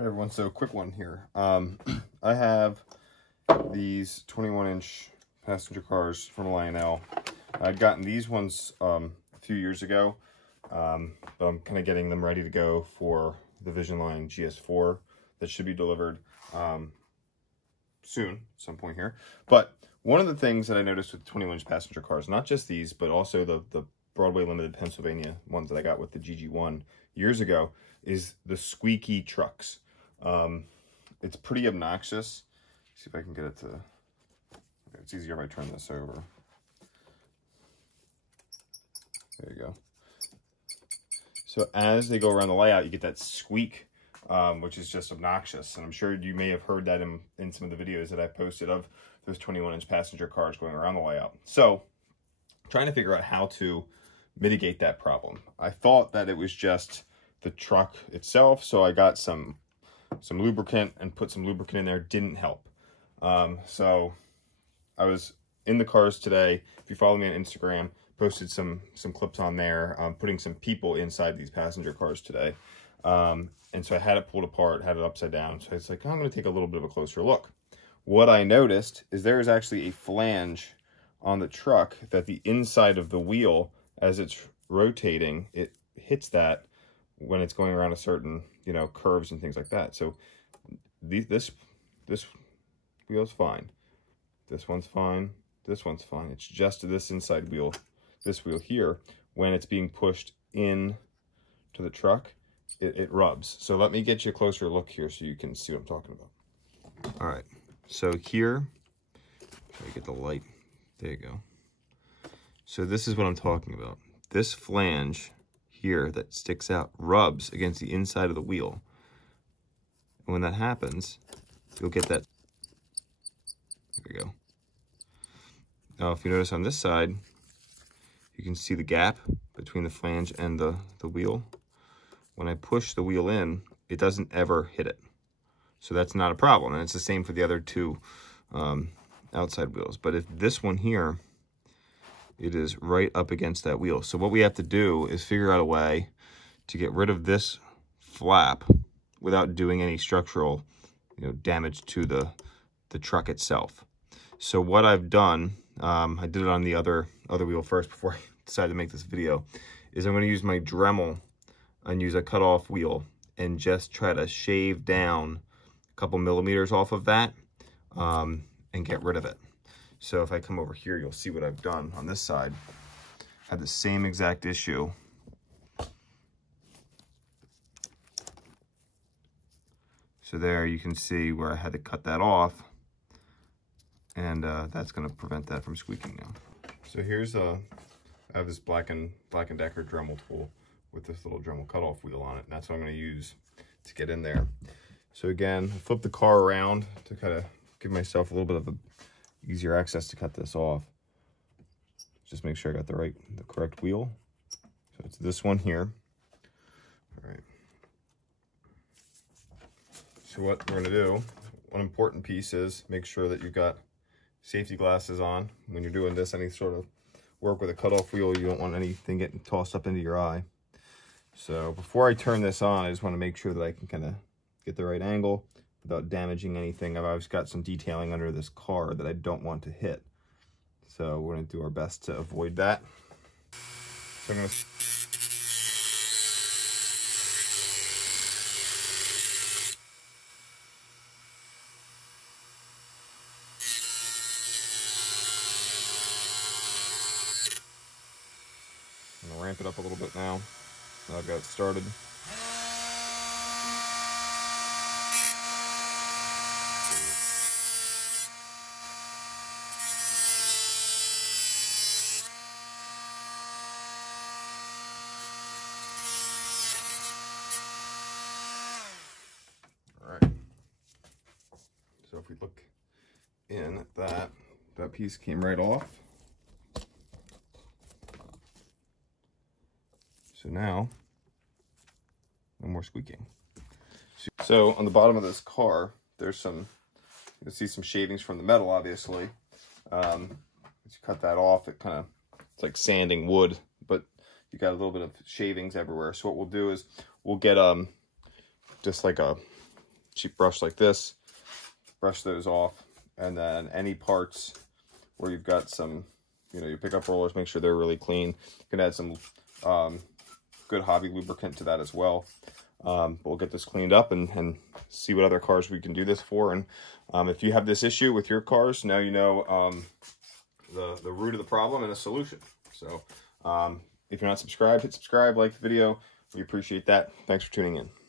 All right, everyone, so quick one here. I have these 21-inch passenger cars from Lionel. I'd gotten these ones a few years ago, but I'm kind of getting them ready to go for the Vision Line GS4 that should be delivered soon, at some point here. But one of the things that I noticed with 21-inch passenger cars, not just these, but also the Broadway Limited Pennsylvania ones that I got with the GG1 years ago, is the squeaky trucks. It's pretty obnoxious. See if I can get it to... It's easier if I turn this over. There you go. So as they go around the layout, you get that squeak, which is just obnoxious. And I'm sure you may have heard that in some of the videos that I posted of those 21-inch passenger cars going around the layout. So trying to figure out how to mitigate that problem. I thought that it was just the truck itself, so I got some lubricant and put some lubricant in there. Didn't help. So I was in the cars today. If you follow me on Instagram, posted some clips on there, putting some people inside these passenger cars today. And so I had it pulled apart, had it upside down. So I was like, oh, I'm going to take a little bit of a closer look. What I noticed is there is actually a flange on the truck that the inside of the wheel, as it's rotating, it hits that when it's going around a certain, you know, curves and things like that. So this wheel's fine. This one's fine. This one's fine. It's just this inside wheel, this wheel here, when it's being pushed in to the truck, it rubs. So let me get you a closer look here so you can see what I'm talking about. All right. So here, try to get the light. There you go. So this is what I'm talking about. This flange here that sticks out rubs against the inside of the wheel. And when that happens, you'll get that. There we go. Now, if you notice on this side, you can see the gap between the flange and the wheel. When I push the wheel in, it doesn't ever hit it. So that's not a problem. And it's the same for the other two outside wheels. But if this one here, it is right up against that wheel. So what we have to do is figure out a way to get rid of this flap without doing any structural, damage to the truck itself. So what I've done, I did it on the other wheel first before I decided to make this video, is I'm going to use my Dremel and use a cutoff wheel and just try to shave down a couple millimeters off of that and get rid of it. So if I come over here, you'll see what I've done on this side. I had the same exact issue. So there you can see where I had to cut that off, and that's going to prevent that from squeaking now. So here's I have this Black & Decker Dremel tool with this little Dremel cutoff wheel on it, and that's what I'm going to use to get in there. So again, flip the car around to kind of give myself a little bit of a easier access to cut this off. Just make sure I got the correct wheel. So it's this one here. All right. So what we're gonna do, one important piece is make sure that you've got safety glasses on when you're doing this, any sort of work with a cutoff wheel. You don't want anything getting tossed up into your eye. So before I turn this on, I just want to make sure that I can kind of get the right angle without damaging anything. I've always got some detailing under this car that I don't want to hit. So we're going to do our best to avoid that. So I'm going to... I'm going to ramp it up a little bit now. Now I've got it started. So if we look in at that piece came right off. So now, no more squeaking. So on the bottom of this car, there's you'll see some shavings from the metal, obviously. As you cut that off, it's like sanding wood, but you got a little bit of shavings everywhere. So what we'll do is we'll get just like a cheap brush like this, brush those off. And then any parts where you've got some, you know, your pickup rollers, make sure they're really clean. You can add some good hobby lubricant to that as well. We'll get this cleaned up and see what other cars we can do this for. And if you have this issue with your cars, now you know the root of the problem and a solution. So if you're not subscribed, hit subscribe, like the video. We appreciate that. Thanks for tuning in.